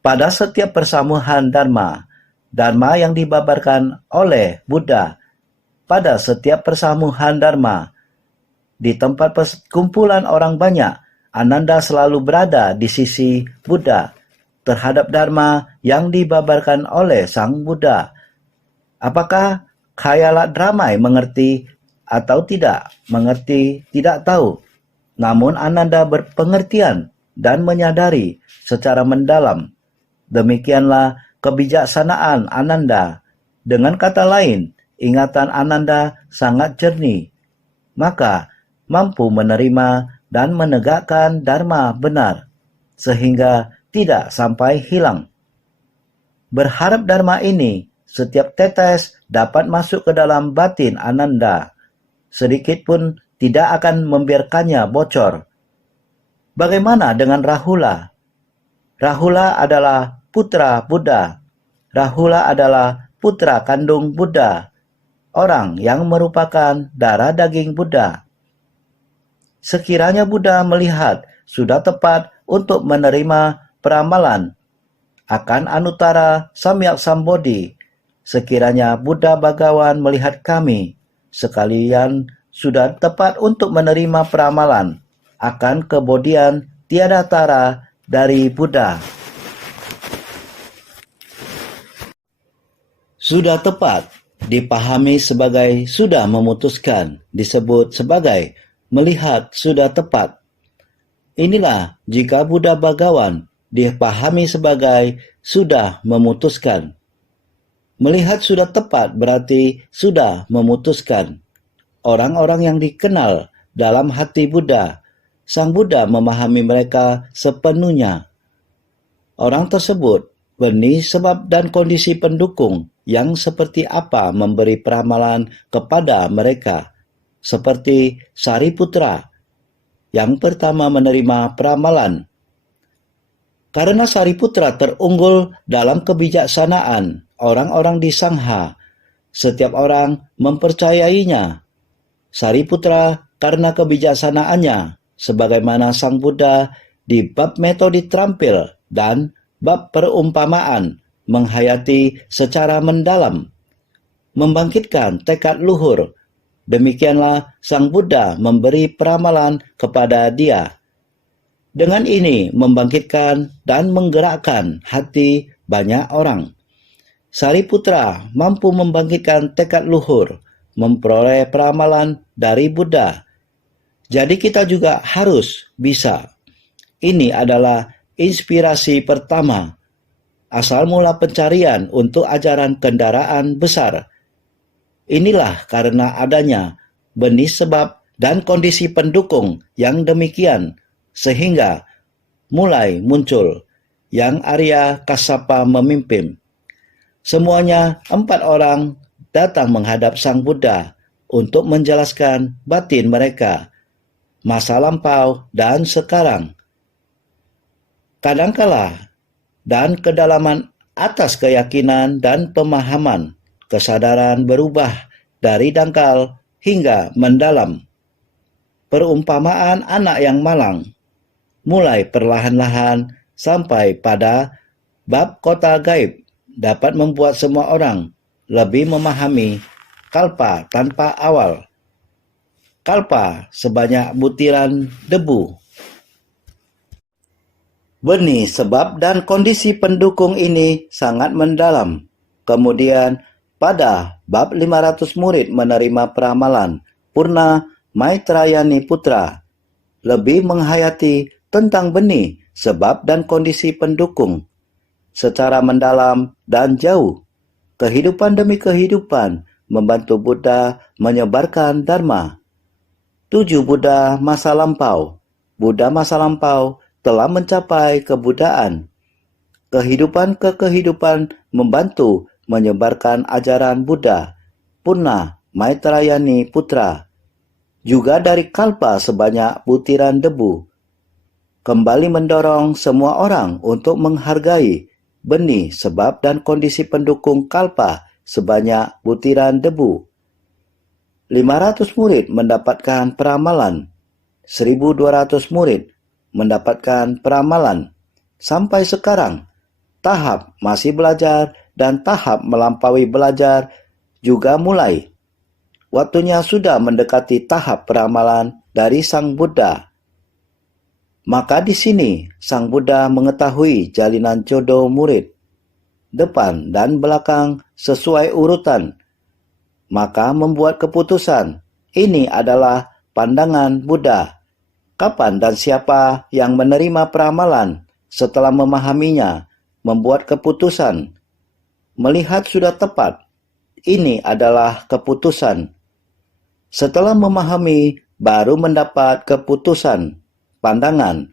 Pada setiap persamuhan Dharma, Dharma yang dibabarkan oleh Buddha, pada setiap persamuhan Dharma, di tempat kumpulan orang banyak, Ananda selalu berada di sisi Buddha terhadap Dharma yang dibabarkan oleh Sang Buddha. Apakah khayalat ramai mengerti atau tidak mengerti, tidak tahu. Namun Ananda berpengertian dan menyadari secara mendalam. Demikianlah kebijaksanaan Ananda. Dengan kata lain, ingatan Ananda sangat jernih. Maka mampu menerima dan menegakkan Dharma benar, sehingga tidak sampai hilang. Berharap Dharma ini, setiap tetes dapat masuk ke dalam batin Ananda. Sedikit pun tidak akan membiarkannya bocor. Bagaimana dengan Rahula? Rahula adalah putra Buddha. Rahula adalah putra kandung Buddha, orang yang merupakan darah daging Buddha. Sekiranya Buddha melihat sudah tepat untuk menerima peramalan akan Anuttara Samyak Sambodhi, sekiranya Buddha Bhagawan melihat kami sekalian sudah tepat untuk menerima peramalan akan kebodian tiada tara dari Buddha, Sudah tepat dipahami sebagai sudah memutuskan, disebut sebagai melihat sudah tepat. Inilah jika Buddha Bhagawan dipahami sebagai sudah memutuskan. Melihat sudah tepat berarti sudah memutuskan. Orang-orang yang dikenal dalam hati Buddha, Sang Buddha memahami mereka sepenuhnya. Orang tersebut benih sebab dan kondisi pendukung yang seperti apa memberi peramalan kepada mereka, seperti Sariputra yang pertama menerima peramalan. Karena Sariputra terunggul dalam kebijaksanaan orang-orang di Sangha, setiap orang mempercayainya. Sariputra karena kebijaksanaannya, sebagaimana Sang Buddha di bab metode terampil dan bab perumpamaan menghayati secara mendalam, membangkitkan tekad luhur. Demikianlah Sang Buddha memberi peramalan kepada dia. Dengan ini membangkitkan dan menggerakkan hati banyak orang. Sariputra mampu membangkitkan tekad luhur, memperoleh peramalan dari Buddha. Jadi kita juga harus bisa. Ini adalah inspirasi pertama, asal mula pencarian untuk ajaran kendaraan besar. Inilah karena adanya benih sebab dan kondisi pendukung yang demikian, sehingga mulai muncul yang Arya Kassapa memimpin. Semuanya 4 orang datang menghadap Sang Buddha untuk menjelaskan batin mereka, masa lampau dan sekarang. Kadangkala dan kedalaman atas keyakinan dan pemahaman, kesadaran berubah dari dangkal hingga mendalam. Perumpamaan anak yang malang mulai perlahan-lahan sampai pada bab kota gaib dapat membuat semua orang lebih memahami kalpa tanpa awal. Kalpa sebanyak butiran debu. Benih sebab dan kondisi pendukung ini sangat mendalam. Kemudian pada bab 500 murid menerima peramalan Purna Maitrayani Putra lebih menghayati tentang benih sebab dan kondisi pendukung secara mendalam dan jauh. Kehidupan demi kehidupan membantu Buddha menyebarkan Dharma. 7 Buddha masa lampau. Buddha masa lampau telah mencapai kebuddhaan. Kehidupan ke kehidupan membantu menyebarkan ajaran Buddha. Purna Maitrayani Putra. Juga dari kalpa sebanyak butiran debu. Kembali mendorong semua orang untuk menghargai benih sebab dan kondisi pendukung kalpa sebanyak butiran debu. 500 murid mendapatkan peramalan. 1.200 murid mendapatkan peramalan. Sampai sekarang, tahap masih belajar dan tahap melampaui belajar juga mulai. Waktunya sudah mendekati tahap peramalan dari Sang Buddha. Maka di sini Sang Buddha mengetahui jalinan jodoh murid, depan dan belakang sesuai urutan. Maka membuat keputusan, ini adalah pandangan Buddha. Kapan dan siapa yang menerima peramalan setelah memahaminya, membuat keputusan. Melihat sudah tepat, ini adalah keputusan. Setelah memahami, baru mendapat keputusan. Pandangan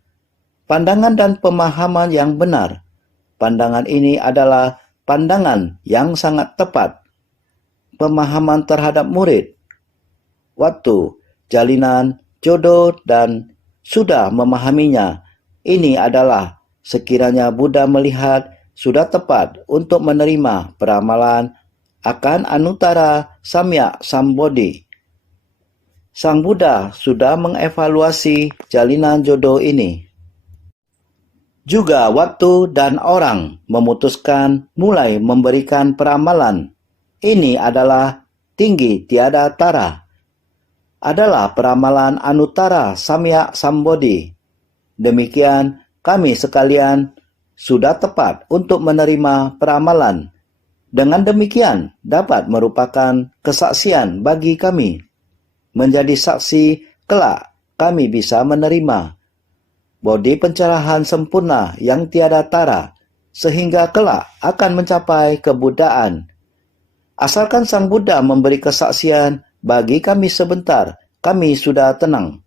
dan pemahaman yang benar. Pandangan ini adalah pandangan yang sangat tepat. Pemahaman terhadap murid, waktu, jalinan, jodoh, dan sudah memahaminya. Ini adalah sekiranya Buddha melihat sudah tepat untuk menerima peramalan akan Anuttara Samyak Sambodhi. Sang Buddha sudah mengevaluasi jalinan jodoh ini. Juga waktu dan orang memutuskan mulai memberikan peramalan. Ini adalah tinggi tiada tara. Adalah peramalan Anuttara Samyak Sambodhi. Demikian kami sekalian sudah tepat untuk menerima peramalan. Dengan demikian, dapat merupakan kesaksian bagi kami. Menjadi saksi kelak kami bisa menerima bodi pencerahan sempurna yang tiada tara, sehingga kelak akan mencapai kebudaan. Asalkan Sang Buddha memberi kesaksian bagi kami sebentar, kami sudah tenang.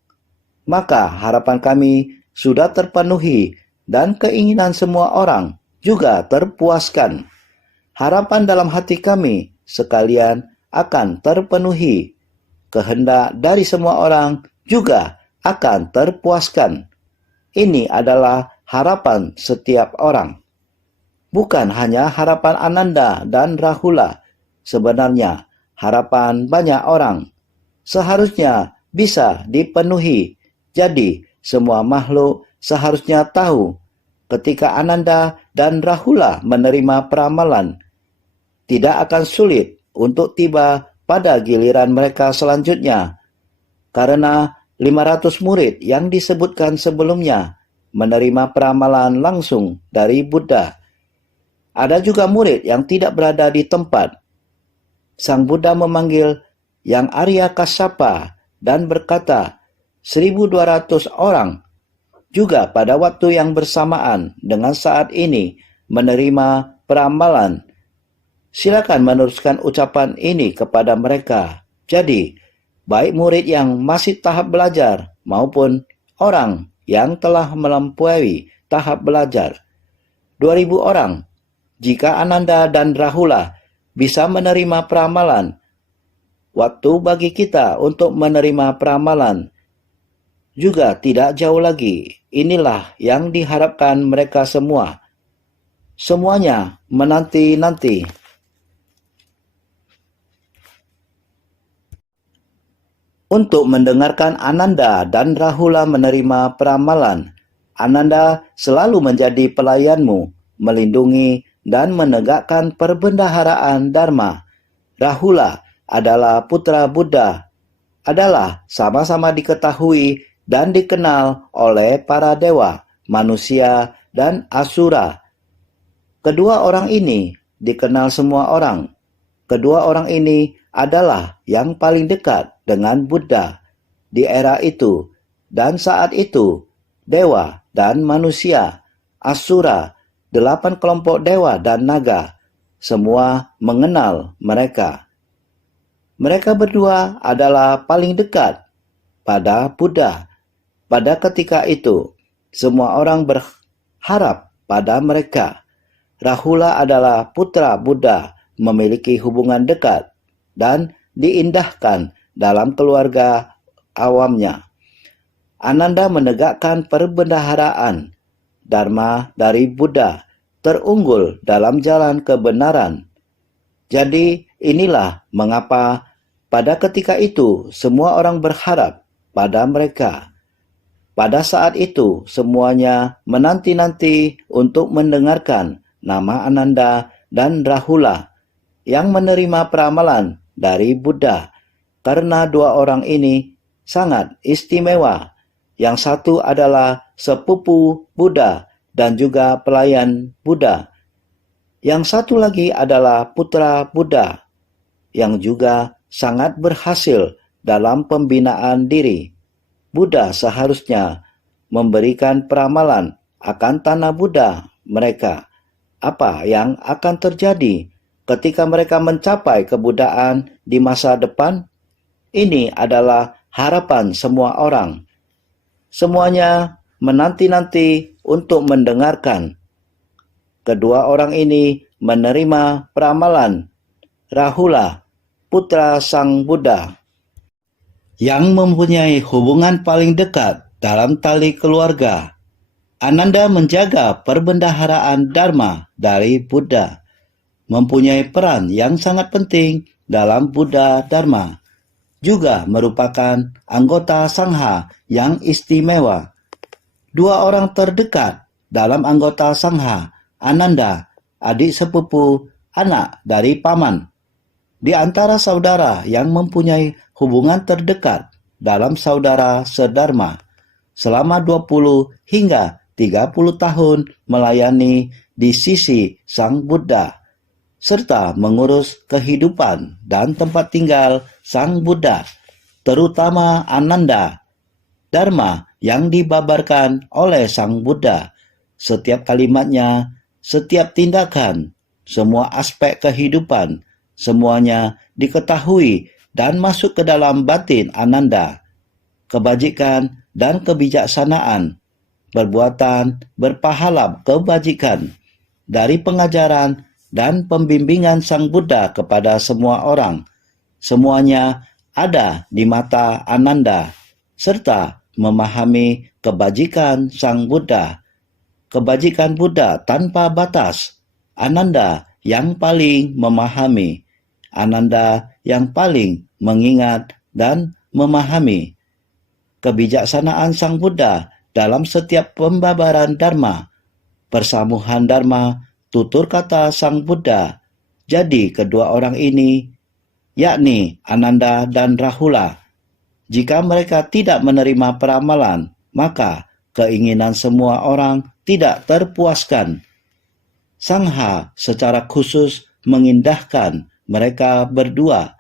Maka harapan kami sudah terpenuhi dan keinginan semua orang juga terpuaskan. Harapan dalam hati kami sekalian akan terpenuhi. Kehendak dari semua orang juga akan terpuaskan. Ini adalah harapan setiap orang. Bukan hanya harapan Ananda dan Rahula, sebenarnya harapan banyak orang seharusnya bisa dipenuhi. Jadi, semua makhluk seharusnya tahu ketika Ananda dan Rahula menerima peramalan, tidak akan sulit untuk tiba pada giliran mereka selanjutnya, karena 500 murid yang disebutkan sebelumnya menerima peramalan langsung dari Buddha. Ada juga murid yang tidak berada di tempat. Sang Buddha memanggil yang Arya Kasyapa dan berkata, 1.200 orang juga pada waktu yang bersamaan dengan saat ini menerima peramalan. Silakan meneruskan ucapan ini kepada mereka. Jadi, baik murid yang masih tahap belajar maupun orang yang telah melampaui tahap belajar. 2.000 orang. Jika Ananda dan Rahula bisa menerima peramalan, waktu bagi kita untuk menerima peramalan juga tidak jauh lagi. Inilah yang diharapkan mereka semua. Semuanya menanti-nanti. Untuk mendengarkan Ananda dan Rahula menerima peramalan, Ananda selalu menjadi pelayanmu, melindungi dan menegakkan perbendaharaan Dharma. Rahula adalah putra Buddha, adalah sama-sama diketahui dan dikenal oleh para dewa, manusia, dan asura. Kedua orang ini dikenal semua orang. Kedua orang ini adalah yang paling dekat dengan Buddha di era itu, dan saat itu dewa dan manusia, asura, 8 kelompok dewa dan naga, semua mengenal mereka. Mereka berdua adalah paling dekat pada Buddha. Pada ketika itu, semua orang berharap pada mereka. Rahula adalah putra Buddha, memiliki hubungan dekat dan diindahkan dalam keluarga awamnya. Ananda menegakkan perbendaharaan Dharma dari Buddha, terunggul dalam jalan kebenaran. Jadi inilah mengapa pada ketika itu semua orang berharap pada mereka. Pada saat itu semuanya menanti-nanti untuk mendengarkan nama Ananda dan Rahula yang menerima peramalan dari Buddha, karena dua orang ini sangat istimewa. Yang satu adalah sepupu Buddha dan juga pelayan Buddha. Yang satu lagi adalah putra Buddha yang juga sangat berhasil dalam pembinaan diri. Buddha seharusnya memberikan peramalan akan tanah Buddha mereka. Apa yang akan terjadi ketika mereka mencapai kebudaan di masa depan? Ini adalah harapan semua orang. Semuanya menanti-nanti untuk mendengarkan. Kedua orang ini menerima peramalan Rahula, putra Sang Buddha, yang mempunyai hubungan paling dekat dalam tali keluarga. Ananda menjaga perbendaharaan Dharma dari Buddha, mempunyai peran yang sangat penting dalam Buddha Dharma, juga merupakan anggota Sangha yang istimewa. Dua orang terdekat dalam anggota Sangha, Ananda, adik sepupu, anak dari paman. Di antara saudara yang mempunyai hubungan terdekat dalam saudara sedharma, selama 20 hingga 30 tahun melayani di sisi Sang Buddha. serta mengurus kehidupan dan tempat tinggal Sang Buddha, terutama Ananda, Dharma yang dibabarkan oleh Sang Buddha. Setiap kalimatnya, setiap tindakan, semua aspek kehidupan, semuanya diketahui dan masuk ke dalam batin Ananda. Kebajikan dan kebijaksanaan, perbuatan berpahala kebajikan, dari pengajaran dan pembimbingan Sang Buddha kepada semua orang, semuanya ada di mata Ananda, serta memahami kebajikan Sang Buddha. Kebajikan Buddha tanpa batas. Ananda yang paling memahami. Ananda yang paling mengingat dan memahami. Kebijaksanaan Sang Buddha dalam setiap pembabaran Dharma. Persamuhan Dharma, tutur kata Sang Buddha. Jadi kedua orang ini, yakni Ananda dan Rahula, jika mereka tidak menerima peramalan, maka keinginan semua orang tidak terpuaskan. Sangha secara khusus mengindahkan mereka berdua.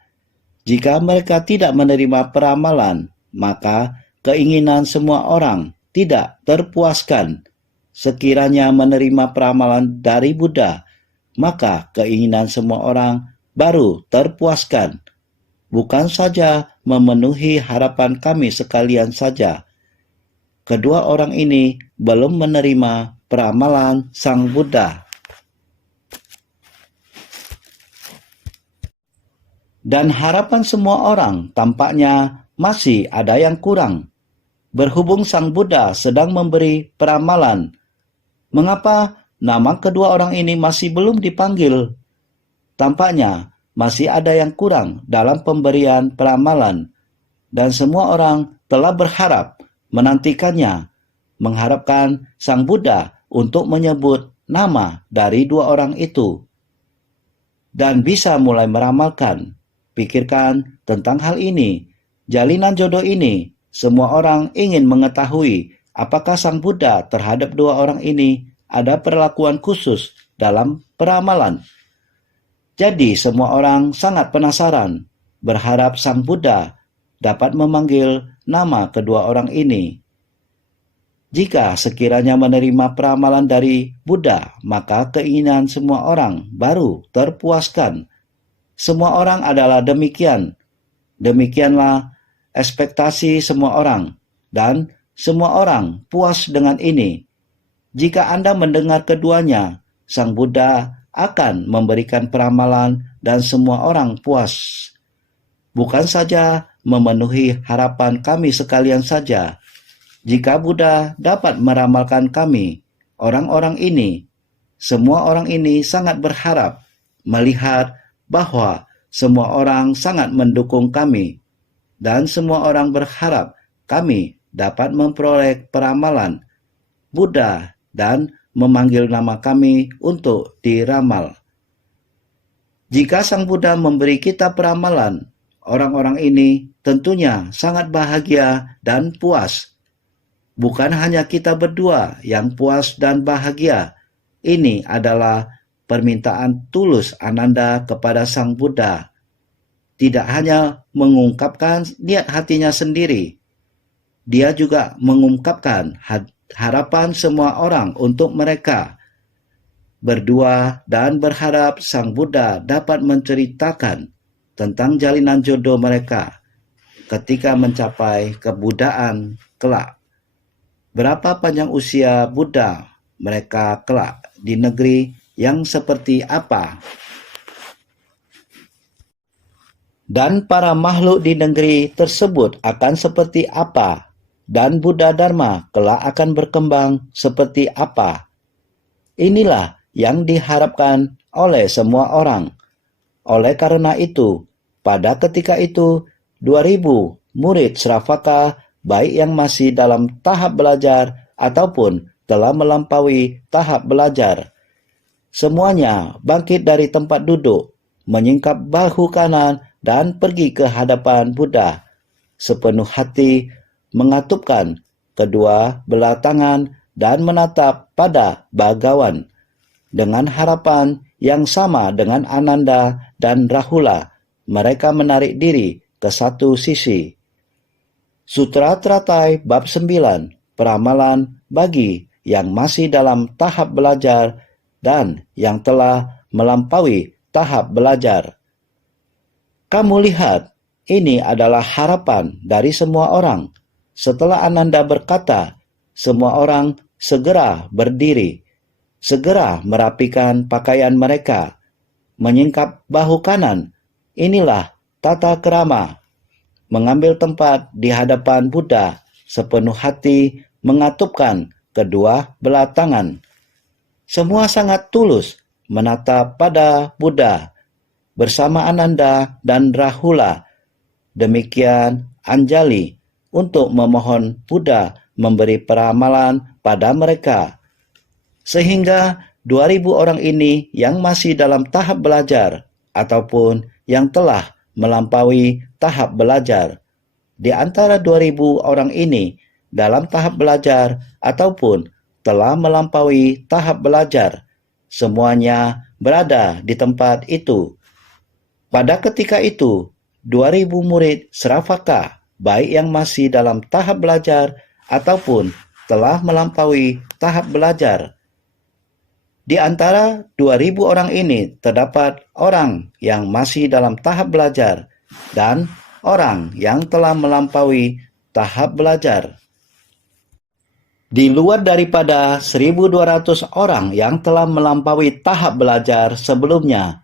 Jika mereka tidak menerima peramalan, maka keinginan semua orang tidak terpuaskan. Sekiranya menerima peramalan dari Buddha, maka keinginan semua orang baru terpuaskan. Bukan saja memenuhi harapan kami sekalian saja. Kedua orang ini belum menerima peramalan Sang Buddha. Dan harapan semua orang tampaknya masih ada yang kurang. Berhubung Sang Buddha sedang memberi peramalan, mengapa nama kedua orang ini masih belum dipanggil? Tampaknya masih ada yang kurang dalam pemberian peramalan, dan semua orang telah berharap menantikannya, mengharapkan Sang Buddha untuk menyebut nama dari dua orang itu, dan bisa mulai meramalkan. Pikirkan tentang hal ini. Jalinan jodoh ini, semua orang ingin mengetahui apakah Sang Buddha terhadap dua orang ini ada perlakuan khusus dalam peramalan. Jadi semua orang sangat penasaran, berharap Sang Buddha dapat memanggil nama kedua orang ini. Jika sekiranya menerima peramalan dari Buddha, maka keinginan semua orang baru terpuaskan. Semua orang adalah demikian. Demikianlah ekspektasi semua orang, dan semua orang puas dengan ini. Jika Anda mendengar keduanya, Sang Buddha akan memberikan peramalan dan semua orang puas. Bukan saja memenuhi harapan kami sekalian saja. Jika Buddha dapat meramalkan kami, orang-orang ini, semua orang ini sangat berharap melihat bahwa semua orang sangat mendukung kami, dan semua orang berharap kami dapat memperoleh peramalan Buddha dan memanggil nama kami untuk diramal. Jika Sang Buddha memberi kita peramalan, orang-orang ini tentunya sangat bahagia dan puas. Bukan hanya kita berdua yang puas dan bahagia. Ini adalah permintaan tulus Ananda kepada Sang Buddha. Tidak hanya mengungkapkan niat hatinya sendiri, dia juga mengungkapkan harapan semua orang untuk mereka berdua dan berharap Sang Buddha dapat menceritakan tentang jalinan jodoh mereka ketika mencapai kebuddhaan kelak. Berapa panjang usia Buddha mereka kelak di negeri yang seperti apa? Dan para makhluk di negeri tersebut akan seperti apa? Dan Buddha Dharma kelak akan berkembang seperti apa? Inilah yang diharapkan oleh semua orang. Oleh karena itu, pada ketika itu, 2000 murid Sravaka, baik yang masih dalam tahap belajar ataupun telah melampaui tahap belajar, semuanya bangkit dari tempat duduk, menyingkap bahu kanan dan pergi ke hadapan Buddha. Sepenuh hati mengatupkan kedua belah tangan dan menatap pada bagawan dengan harapan yang sama dengan Ananda dan Rahula. Mereka menarik diri ke satu sisi. Sutra Teratai bab 9, peramalan bagi yang masih dalam tahap belajar dan yang telah melampaui tahap belajar. Kamu lihat, ini adalah harapan dari semua orang. Setelah Ananda berkata, semua orang segera berdiri, segera merapikan pakaian mereka, menyingkap bahu kanan. Inilah tata krama. Mengambil tempat di hadapan Buddha, sepenuh hati mengatupkan kedua belah tangan. Semua sangat tulus menatap pada Buddha bersama Ananda dan Rahula. Demikian Anjali untuk memohon Buddha memberi peramalan pada mereka. Sehingga 2.000 orang ini yang masih dalam tahap belajar ataupun yang telah melampaui tahap belajar. Di antara 2.000 orang ini dalam tahap belajar ataupun telah melampaui tahap belajar, semuanya berada di tempat itu. Pada ketika itu, 2.000 murid Sravaka, baik yang masih dalam tahap belajar ataupun telah melampaui tahap belajar. Di antara 2.000 orang ini terdapat orang yang masih dalam tahap belajar dan orang yang telah melampaui tahap belajar. Di luar daripada 1.200 orang yang telah melampaui tahap belajar sebelumnya,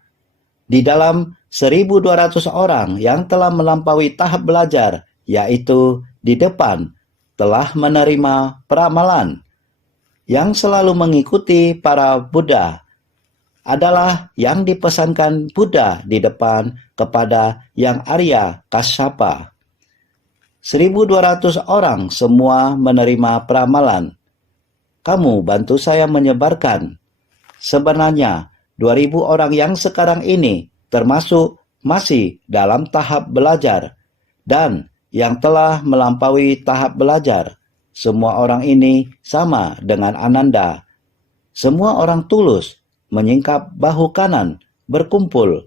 di dalam 1.200 orang yang telah melampaui tahap belajar, yaitu di depan, telah menerima peramalan. Yang selalu mengikuti para Buddha adalah yang dipesankan Buddha di depan kepada yang Arya Kasyapa. 1.200 orang semua menerima peramalan. Kamu bantu saya menyebarkan. Sebenarnya 2.000 orang yang sekarang ini termasuk masih dalam tahap belajar dan yang telah melampaui tahap belajar. Semua orang ini sama dengan Ananda. Semua orang tulus menyingkap bahu kanan, berkumpul.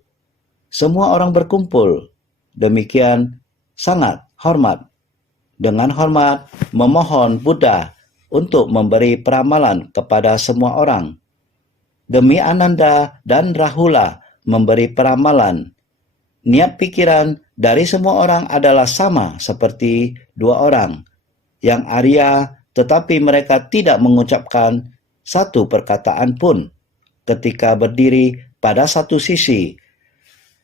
Semua orang berkumpul. Demikian sangat hormat. Dengan hormat memohon Buddha untuk memberi peramalan kepada semua orang. Demi Ananda dan Rahula memberi peramalan. Niat pikiran dari semua orang adalah sama seperti dua orang yang Arya, tetapi mereka tidak mengucapkan satu perkataan pun ketika berdiri pada satu sisi.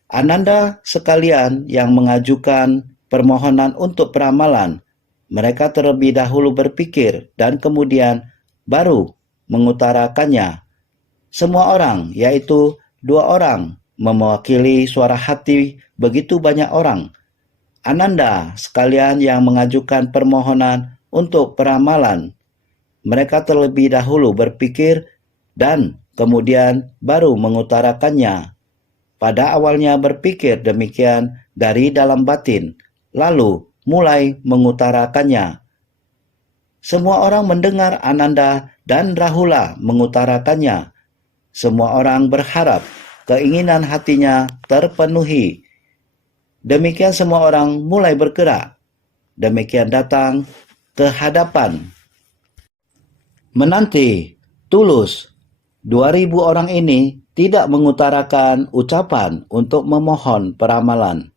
Ananda sekalian yang mengajukan permohonan untuk peramalan, mereka terlebih dahulu berpikir dan kemudian baru mengutarakannya. Semua orang, yaitu dua orang, mewakili suara hati begitu banyak orang. Ananda sekalian yang mengajukan permohonan untuk peramalan, mereka terlebih dahulu berpikir dan kemudian baru mengutarakannya. Pada awalnya berpikir demikian dari dalam batin, lalu mulai mengutarakannya. Semua orang mendengar Ananda dan Rahula mengutarakannya. Semua orang berharap keinginan hatinya terpenuhi. Demikian semua orang mulai bergerak. Demikian datang ke hadapan. Menanti, tulus. 2.000 orang ini tidak mengutarakan ucapan untuk memohon peramalan.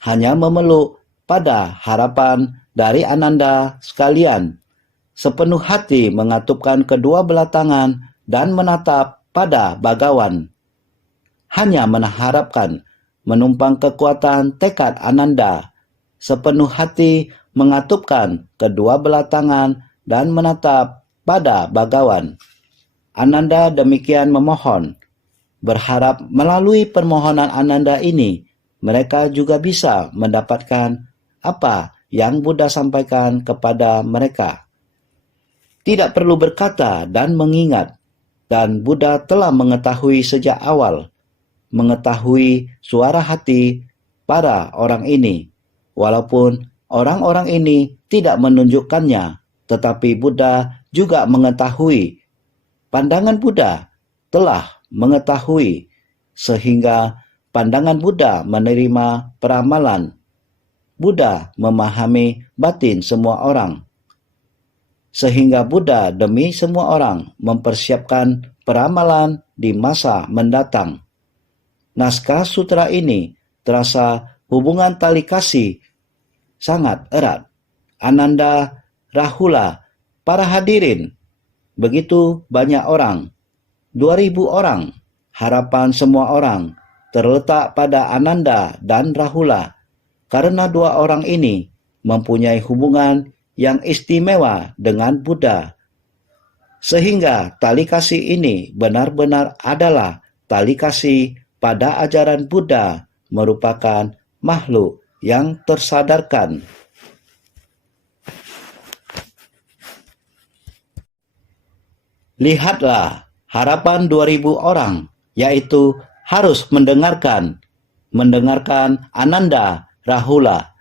Hanya memeluk pada harapan dari Ananda sekalian. Sepenuh hati mengatupkan kedua belah tangan dan menatap pada Bhagawan. Hanya mengharapkan menumpang kekuatan tekad Ananda. Sepenuh hati mengatupkan kedua belah tangan dan menatap pada Bhagawan. Ananda demikian memohon, berharap melalui permohonan Ananda ini, mereka juga bisa mendapatkan apa yang Buddha sampaikan kepada mereka. Tidak perlu berkata dan mengingat, dan Buddha telah mengetahui sejak awal, mengetahui suara hati para orang ini. Walaupun orang-orang ini tidak menunjukkannya, tetapi Buddha juga mengetahui. Pandangan Buddha telah mengetahui, sehingga pandangan Buddha menerima peramalan. Buddha memahami batin semua orang, sehingga Buddha demi semua orang mempersiapkan peramalan di masa mendatang. Naskah sutra ini terasa hubungan tali kasih sangat erat. Ananda, Rahula, para hadirin, begitu banyak orang, 2.000 orang, harapan semua orang terletak pada Ananda dan Rahula, karena dua orang ini mempunyai hubungan yang istimewa dengan Buddha. Sehingga tali kasih ini benar-benar adalah tali kasih pada ajaran Buddha, merupakan makhluk yang tersadarkan. Lihatlah, harapan 2.000 orang, yaitu harus mendengarkan Ananda, Rahula,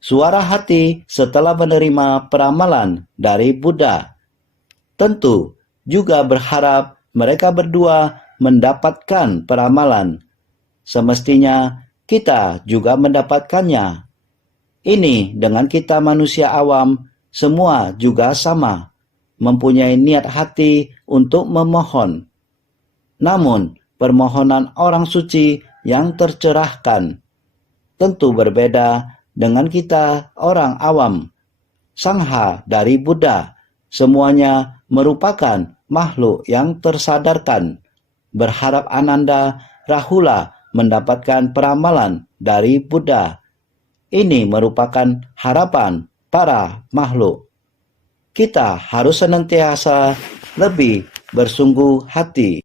suara hati setelah menerima peramalan dari Buddha. Tentu juga berharap mereka berdua mendapatkan peramalan. Semestinya kita juga mendapatkannya. Ini dengan kita manusia awam, semua juga sama, mempunyai niat hati untuk memohon. Namun, permohonan orang suci yang tercerahkan tentu berbeda dengan kita orang awam. Sangha dari Buddha, semuanya merupakan makhluk yang tersadarkan. Berharap Ananda, Rahula mendapatkan peramalan dari Buddha. Ini merupakan harapan para makhluk. Kita harus senantiasa lebih bersungguh hati